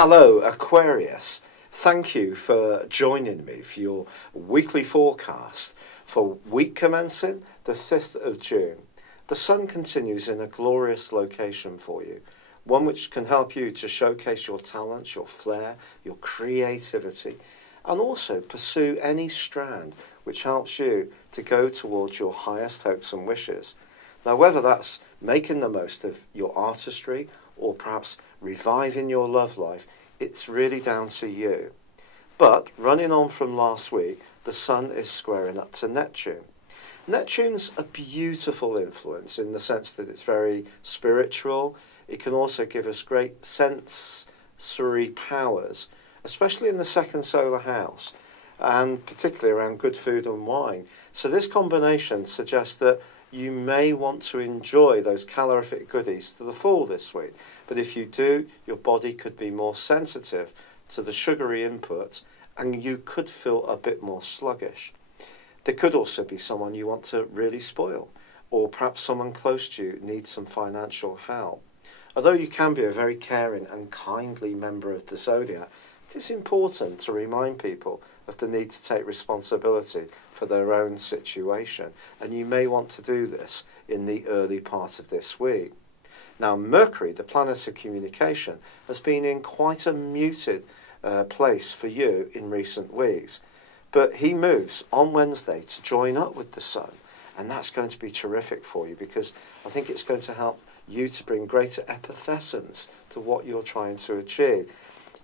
Hello, Aquarius. Thank you for joining me for your weekly forecast for week commencing the 5th of June. The sun continues in a glorious location for you, one which can help you to showcase your talents, your flair, your creativity, and also pursue any strand which helps you to go towards your highest hopes and wishes. Now, whether that's making the most of your artistry or perhaps reviving your love life, it's really down to you. But running on from last week, the sun is squaring up to Neptune. Neptune's a beautiful influence in the sense that it's very spiritual. It can also give us great sensory powers, especially in the second solar house, and particularly around good food and wine. So this combination suggests that you may want to enjoy those calorific goodies to the full this week. But if you do, your body could be more sensitive to the sugary inputs and you could feel a bit more sluggish. There could also be someone you want to really spoil, or perhaps someone close to you needs some financial help. Although you can be a very caring and kindly member of the zodiac, it is important to remind people of the need to take responsibility for their own situation, and you may want to do this in the early part of this week. Now, Mercury, the planet of communication, has been in quite a muted place for you in recent weeks, but he moves on Wednesday to join up with the Sun, and that's going to be terrific for you because I think it's going to help you to bring greater effervescence to what you're trying to achieve.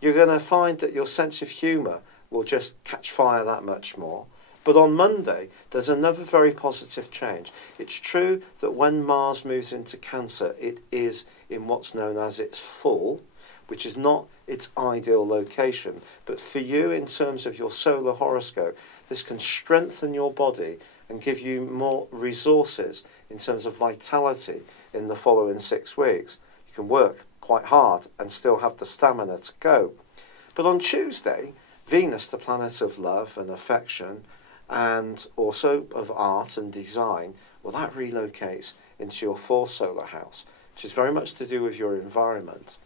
You're going to find that your sense of humour will just catch fire that much more. But on Monday, there's another very positive change. It's true that when Mars moves into Cancer, it is in what's known as its full, which is not its ideal location. But for you, in terms of your solar horoscope, this can strengthen your body and give you more resources in terms of vitality in the following 6 weeks. You can work quite hard and still have the stamina to cope. But on Tuesday, Venus, the planet of love and affection, and also of art and design, well, that relocates into your 4th solar house, which is very much to do with your environment.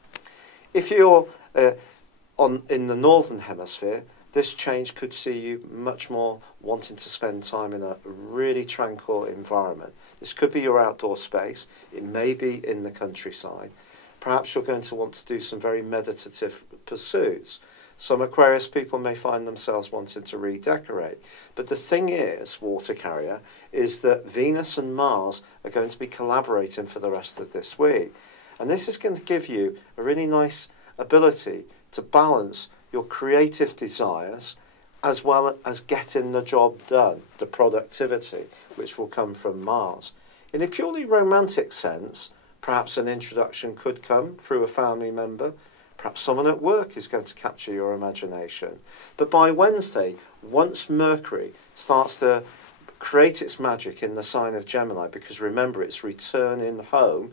If you're in the northern hemisphere, this change could see you much more wanting to spend time in a really tranquil environment. This could be your outdoor space. It may be in the countryside. Perhaps you're going to want to do some very meditative pursuits. Some Aquarius people may find themselves wanting to redecorate. But the thing is, water carrier, is that Venus and Mars are going to be collaborating for the rest of this week. And this is going to give you a really nice ability to balance your creative desires as well as getting the job done, the productivity, which will come from Mars. In a purely romantic sense, perhaps an introduction could come through a family member. Perhaps someone at work is going to capture your imagination. But by Wednesday, once Mercury starts to create its magic in the sign of Gemini, because remember, it's returning home,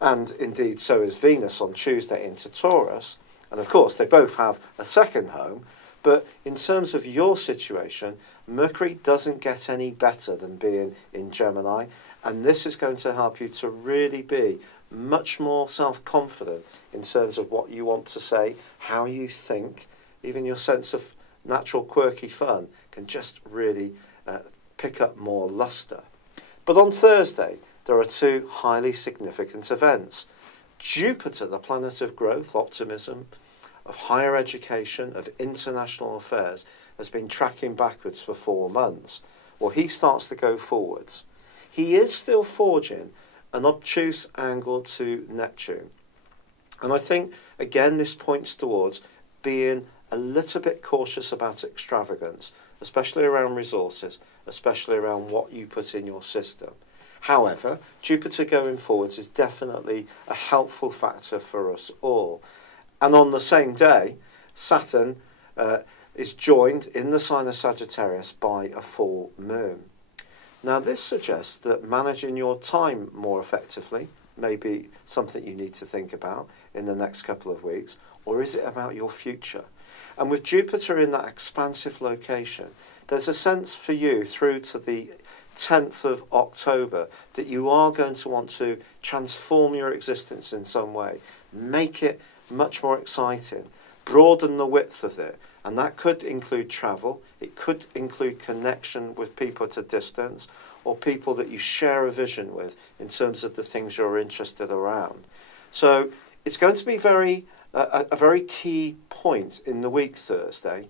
and indeed so is Venus on Tuesday into Taurus, and of course they both have a second home, but in terms of your situation, Mercury doesn't get any better than being in Gemini, and this is going to help you to really be much more self-confident in terms of what you want to say, how you think. Even your sense of natural quirky fun can just really pick up more luster. But on Thursday, there are 2 highly significant events. Jupiter, the planet of growth, optimism, of higher education, of international affairs, has been tracking backwards for 4 months. Well, he starts to go forwards. He is still forging an obtuse angle to Neptune. And I think, again, this points towards being a little bit cautious about extravagance, especially around resources, especially around what you put in your system. However, Jupiter going forwards is definitely a helpful factor for us all. And on the same day, Saturn is joined in the sign of Sagittarius by a full moon. Now, this suggests that managing your time more effectively may be something you need to think about in the next couple of weeks, or is it about your future? And with Jupiter in that expansive location, there's a sense for you through to the 10th of October that you are going to want to transform your existence in some way, make it much more exciting, broaden the width of it. And that could include travel. It could include connection with people at a distance, or people that you share a vision with in terms of the things you're interested around. So it's going to be a very key point in the week, Thursday.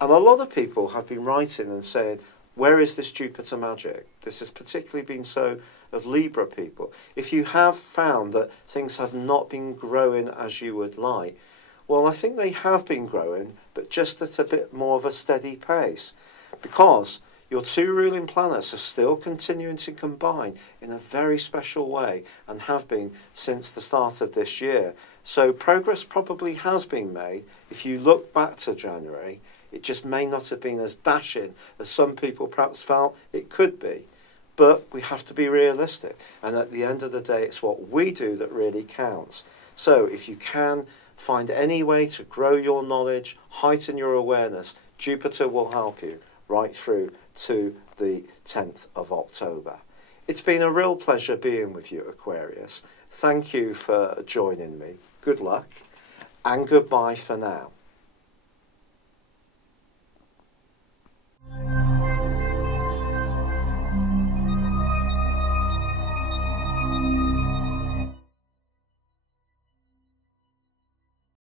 And a lot of people have been writing and saying, where is this Jupiter magic? This has particularly been so of Libra people. If you have found that things have not been growing as you would like, well, I think they have been growing, but just at a bit more of a steady pace. Because your two ruling planets are still continuing to combine in a very special way, and have been since the start of this year. So progress probably has been made. If you look back to January, it just may not have been as dashing as some people perhaps felt it could be. But we have to be realistic. And at the end of the day, it's what we do that really counts. So if you can find any way to grow your knowledge, heighten your awareness, Jupiter will help you right through to the 10th of October. It's been a real pleasure being with you, Aquarius. Thank you for joining me. Good luck and goodbye for now.